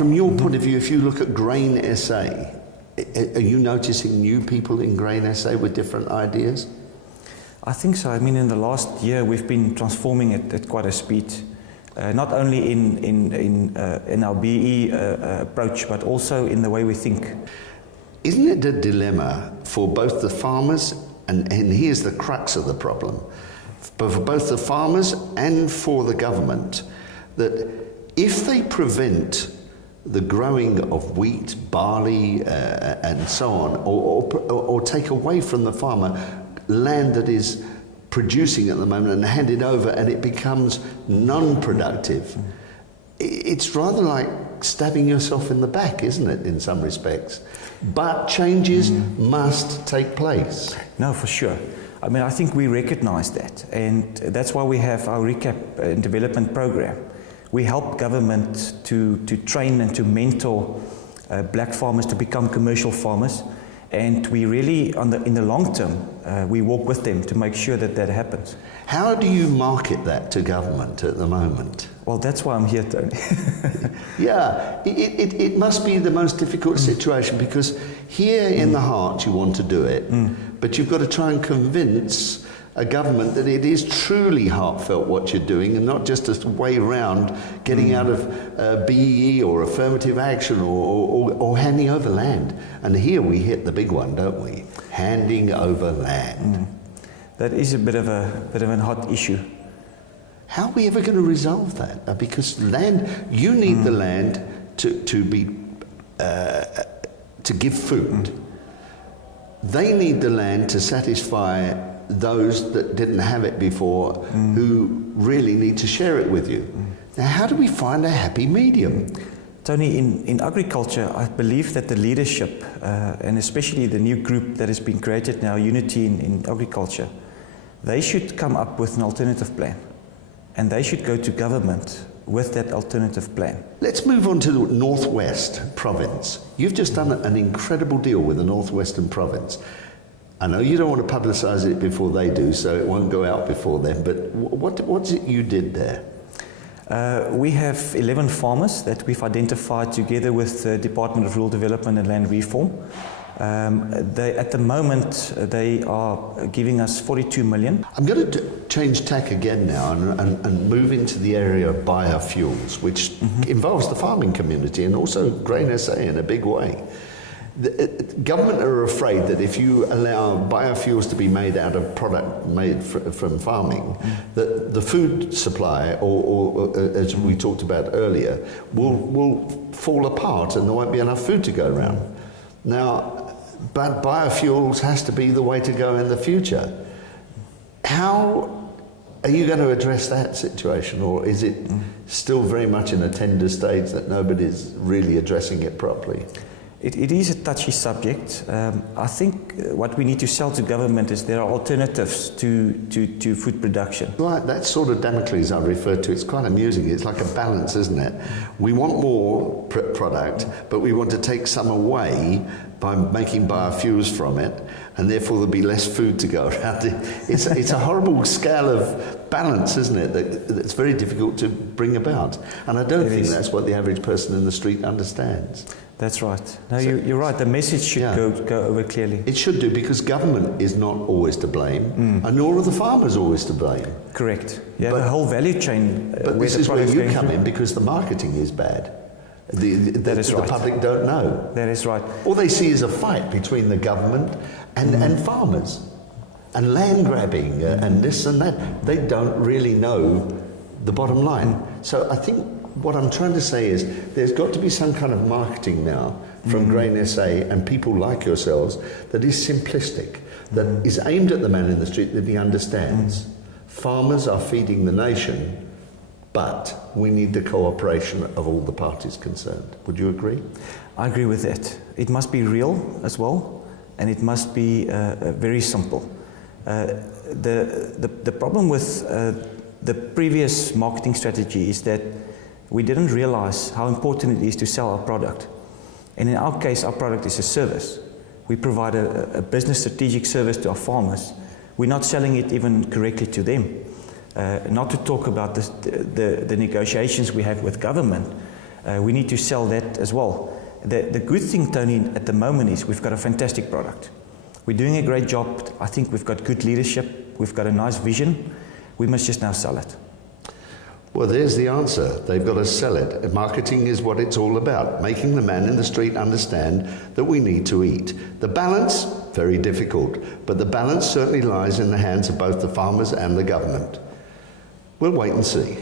from your point of view, if you look at Grain SA, are you noticing new people in Grain SA with different ideas? I think so. I mean, in the last year, we've been transforming it at quite a speed, not only in our BE approach, but also in the way we think. Isn't it a dilemma for both the farmers, and here's the crux of the problem, but for both the farmers and for the government, that if they prevent the growing of wheat, barley, and so on, or take away from the farmer land that is producing at the moment and hand it over and it becomes non-productive, it's rather like stabbing yourself in the back, isn't it, in some respects? But changes must take place. No, for sure. I mean, I think we recognize that, and that's why we have our recap and development program. We help government to train and to mentor black farmers to become commercial farmers, and we really, in the long term, we work with them to make sure that that happens. How do you market that to government at the moment? Well, that's why I'm here, Tony. Yeah, it must be the most difficult situation, because here in the heart you want to do it, but you've got to try and convince a government that it is truly heartfelt what you're doing, and not just a way around getting out of BEE or affirmative action or handing over land. And here we hit the big one, don't we? Handing over land. That is a bit of a hot issue. How are we ever going to resolve that? Because land, you need the land to give food. They need the land to satisfy those that didn't have it before, who really need to share it with you. Now, how do we find a happy medium? Tony, in agriculture, I believe that the leadership, and especially the new group that has been created now, Unity in Agriculture, they should come up with an alternative plan. And they should go to government with that alternative plan. Let's move on to the Northwest Province. You've just done an incredible deal with the Northwestern Province. I know you don't want to publicise it before they do, so it won't go out before then, but what's it you did there? We have 11 farmers that we've identified together with the Department of Rural Development and Land Reform. At the moment, they are giving us 42 million. I'm going to change tack again now and move into the area of biofuels, which involves the farming community and also Grain SA in a big way. The government are afraid that if you allow biofuels to be made out of product made from farming, that the food supply, or as we talked about earlier, will fall apart and there won't be enough food to go around. Now, but biofuels has to be the way to go in the future. How are you going to address that situation, or is it still very much in a tender stage that nobody's really addressing it properly? It is a touchy subject. I think what we need to sell to government is there are alternatives to food production. Right, that sort of Damocles I referred to, it's quite amusing. It's like a balance, isn't it? We want more product, but we want to take some away by making biofuels from it, and therefore there'll be less food to go around. It's a horrible scale of balance, isn't it, that's very difficult to bring about. And I don't think that's what the average person in the street understands. That's right. No, you're right. The message should go over clearly. It should do, because government is not always to blame, and nor are the farmers always to blame. Correct. You have a whole value chain. But this is where you come in, because the marketing is bad. The public don't know. That is right. All they see is a fight between the government and farmers, and land grabbing and this and that. They don't really know the bottom line. So I think what I'm trying to say is there's got to be some kind of marketing now from Grain SA and people like yourselves that is simplistic, that is aimed at the man in the street, that he understands. Farmers are feeding the nation, but we need the cooperation of all the parties concerned. Would you agree? I agree with that. It must be real as well, and it must be very simple. The problem with the previous marketing strategy is that we didn't realize how important it is to sell our product. And in our case, our product is a service. We provide a business strategic service to our farmers. We're not selling it even correctly to them. Not to talk about the negotiations we have with government. we need to sell that as well. The good thing, Tony, at the moment is we've got a fantastic product. We're doing a great job. I think we've got good leadership. We've got a nice vision. We must just now sell it. Well, there's the answer. They've got to sell it. Marketing is what it's all about, making the man in the street understand that we need to eat. The balance, very difficult, but the balance certainly lies in the hands of both the farmers and the government. We'll wait and see.